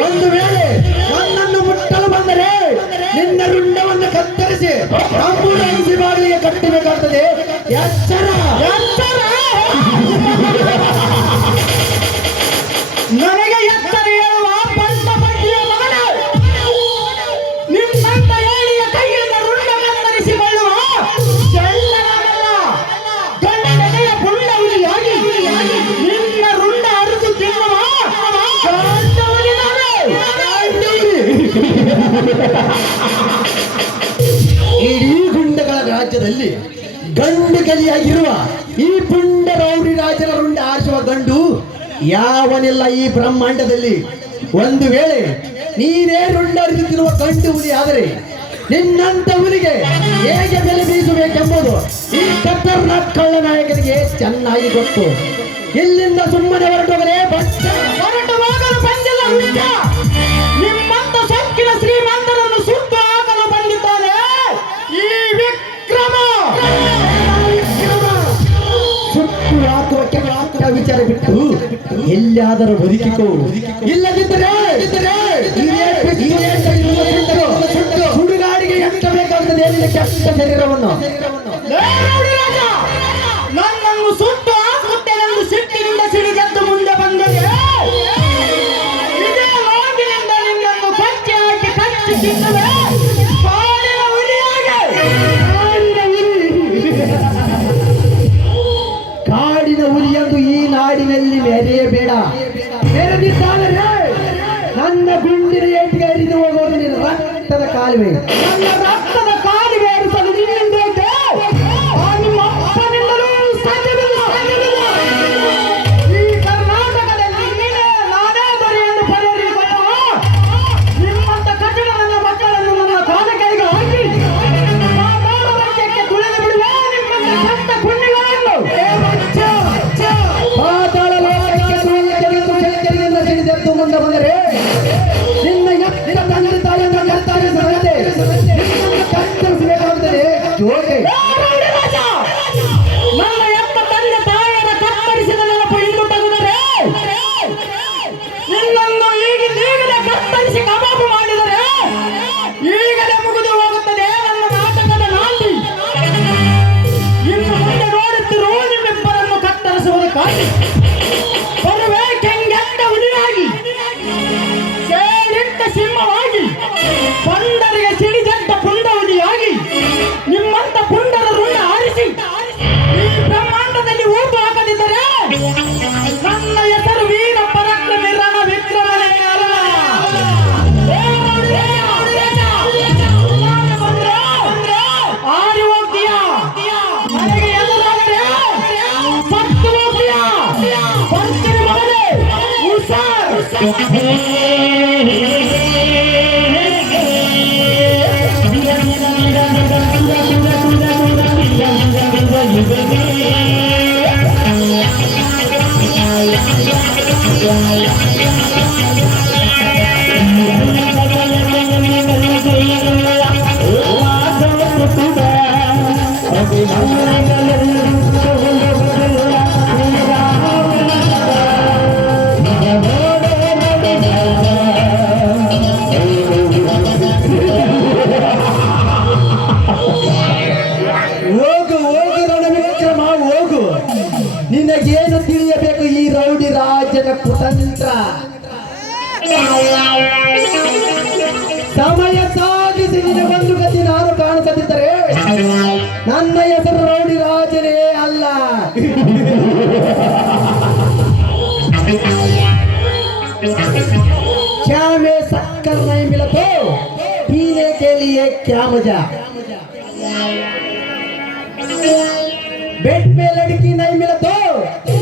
ಒಂದು ವೇಳೆ ನನ್ನನ್ನು ಮುಟ್ಟಲು ಬಂದರೆ ನಿನ್ನ ರುಂಡವನ್ನು ಕತ್ತರಿಸಿ ಅಂಬುಲೆನ್ಸ್ ಬಾಗಿಲಿಗೆ ಕಟ್ಟಬೇಕಾಗ್ತದೆ ಎಚ್ಚರ. ಎಚ್ಚರ. ರಾಜ್ಯದಲ್ಲಿ ಗಂಡು ಗಲಿಯಾಗಿರುವ ಈ ಪುಂಡ ರೌಡಿ ರಾಜರ ರುಂಡ ಆರಿಸುವ ಗಂಡು ಯಾವನೆಲ್ಲ ಈ ಬ್ರಹ್ಮಾಂಡದಲ್ಲಿ. ಒಂದು ವೇಳೆ ನೀನೇ ರುಂಡ ತಿರುವ ಗಂಡು ಹುಲಿ ಆದರೆ ನಿನ್ನಂತ ಹುಲಿಗೆ ಹೇಗೆ ಬೆಲೆ ಬೀಸಬೇಕೆಂಬುದು ಈ ಕತ್ತರ್ನಾಥ್ ಕಳ್ಳ ನಾಯಕನಿಗೆ ಚೆನ್ನಾಗಿ ಗೊತ್ತು. ಇಲ್ಲಿಂದ ಸುಮ್ಮನೆ ಹೊರಟೋಗಲೇ ಬಚ್ಚ ಹೊರಟು ಹೋಗಲು ಬಂದಿಲ್ಲ ವಿಚಾರ ಬಿಟ್ಟು ಎಲ್ಲಿಯಾದರೂ ಬದುಕಿಕೋ. ಇಲ್ಲದಿದ್ದರೆ ಸುಡುಗಾಡಿಗೆ ಎತ್ತಬೇಕಾಗುತ್ತದೆ ಎಲ್ಲಿ ಕೆಟ್ಟ ಶರೀರವನ್ನು? ಸುಟ್ಟು. ಮೆರೆದಿದ್ದಾದರೆ ನನ್ನ ಗುಂಡಿನ ಏಟಿಗೆ ಹರಿದು ಹೋಗೋದು ನಿನ್ನ ರಕ್ತದ ಕಾಲುವೆ. ನನ್ನ ರಕ್ತದ ಮುಂದೆ ಬಂದರೆ ನಿನ್ನ ಎತ್ತಿನ ತಂದೆ ತಾಯಿಯನ್ನು ಕರ್ತಾರೆ ನಿನ್ನನ್ನು ಕತ್ತರಿಸಬೇಕಾಗುತ್ತದೆ ಜೋಗೆ ರೌಡಿ I'm ಹೋಗು ಹೋಗು ರಣವಿಕ್ರಮ ಹೋಗು ನಿನಗೇನು ತಿಳಿಯಬೇಕು ಈ ರೌಡಿ ರಾಜ್ಯದ ಕುತಂತ್ರ ಸಮಯ ಸಾಗಿಸಿ ನಿನ್ನ ಬಂದು ಗತಿ ನಾನು ಕಾಣಿಸದಿದ್ದರೆ ನನ್ನ ಹೆಸರು ರೌಡಿ ರಾಜನೇ ಅಲ್ಲ क्या मैं शक्कर नहीं मिला तो पीने के लिए क्या मजा बेट पे लड़की नहीं मिला तो